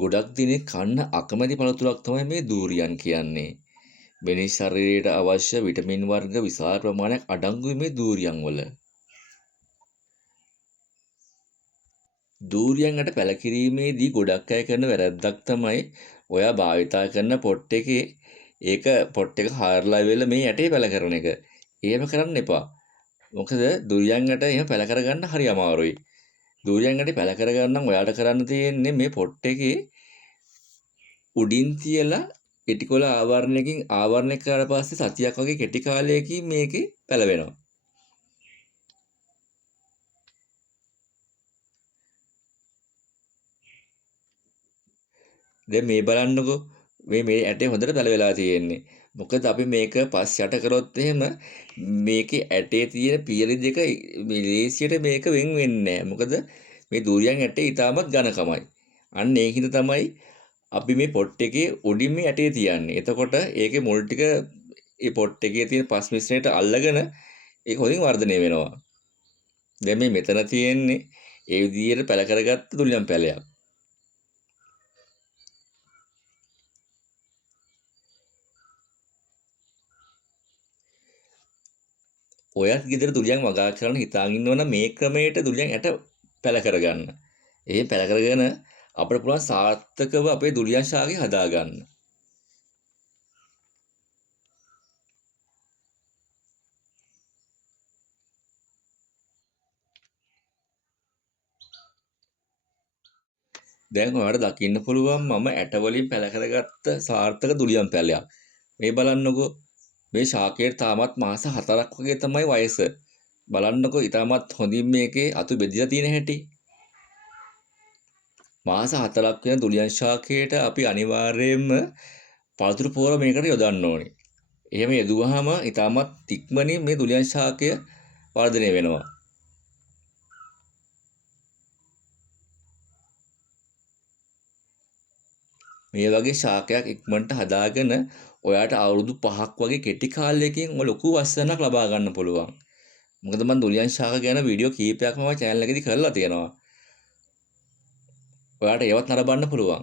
ගොඩක් දෙනෙක් කන්න අකමැති පළතුරක් තමයි මේ දූරියන් කියන්නේ. මිනිස් ශරීරයට අවශ්‍ය විටමින් වර්ග විශාල ප්‍රමාණයක් අඩංගුයි මේ දූරියන් වල. දූරියන්ට පැලකිරීමේදී ගොඩක් අය කරන වැරැද්දක් තමයි ඔයා භාවිතා කරන පොට් එකේ පොට් එක හාරලා වෙලා මේ යටේ පැල කරන එක. එහෙම කරන්න එපා. මොකද දූරියන්ට එහෙම පැල කරගන්න හරි අමාරුයි. දූරියන්ට පැල කරගන්න නම් ඔයාට කරන්න තියෙන්නේ මේ පොට් එකේ උඩින් තියලා කෙටිකොළ ආවරණයකින් ආවරණය කරලා පස්සේ සතියක් වගේ කෙටි කාලයකින් මේකේ පැලවෙනවා. දැන් මේ බලන්නකෝ මේ ඇටේ හොඳට පැල වෙලා තියෙන්නේ. මොකද අපි මේක පස් යට කරොත් එහෙම මේකේ ඇටේ තියෙන පියලි දෙක මේ ලේසියට මේක වෙන් වෙන්නේ නැහැ. මොකද මේ දූරියන් ඇටේ ඊටමත් ඝනකමයි. අන්න ඒකින්ද තමයි අපි මේ පොට් එකේ උඩින් මේ ඇටේ තියන්නේ. එතකොට ඒකේ මුල් ටික ඒ පොට් එකේ තියෙන පස් මිශ්‍රණයට අල්ලගෙන ඒක හොඳින් වර්ධනය වෙනවා. දැන් මේ මෙතන තියෙන්නේ ඒ විදිහට පැල කරගත්ත දූරියන් පැලයක්. ඔයත් ගෙදර දූරියන් වගා කරන්න හිතාගෙන ඉන්නවනම් මේ ක්‍රමයට දූරියන් ඇට පැල කරගන්න. ඒ පැල කරගෙන අපිට පුළුවන් සාර්ථකව අපේ දූරියන් ශාකය හදාගන්න. දැන් ඔයාලට දකින්න පුළුවන් මම ඇට වලින් පැල කරගත්ත සාර්ථක දූරියන් පැලයක්. මේ බලන්නකෝ මේ ශාකයට තාමත් මාස 4ක් වගේ තමයි වයස. බලන්නකෝ ඊටමත් හොඳින් මේකේ අතු බෙදලා තියෙන හැටි. මාස 4ක් වෙන දූරියන් ශාකයට අපි අනිවාර්යයෙන්ම පළතුරු පෝර මේකට යොදන්න ඕනේ. එහෙම යෙදුවාම ඊටමත් ඉක්මනින් මේ දූරියන් ශාකය වර්ධනය වෙනවා. මේ වගේ ශාකයක් ඉක්මනට හදාගෙන ඔයාට අවුරුදු 5ක් වගේ කෙටි කාලයකින් ලොකු වස්සනක් ලබා ගන්න පුළුවන්. මොකද මම දූරියන් ශාක ගැන වීඩියෝ කීපයක්ම මම channel එකේදී කරලා තියෙනවා. ඔයාට ඒවත් නරඹන්න පුළුවන්.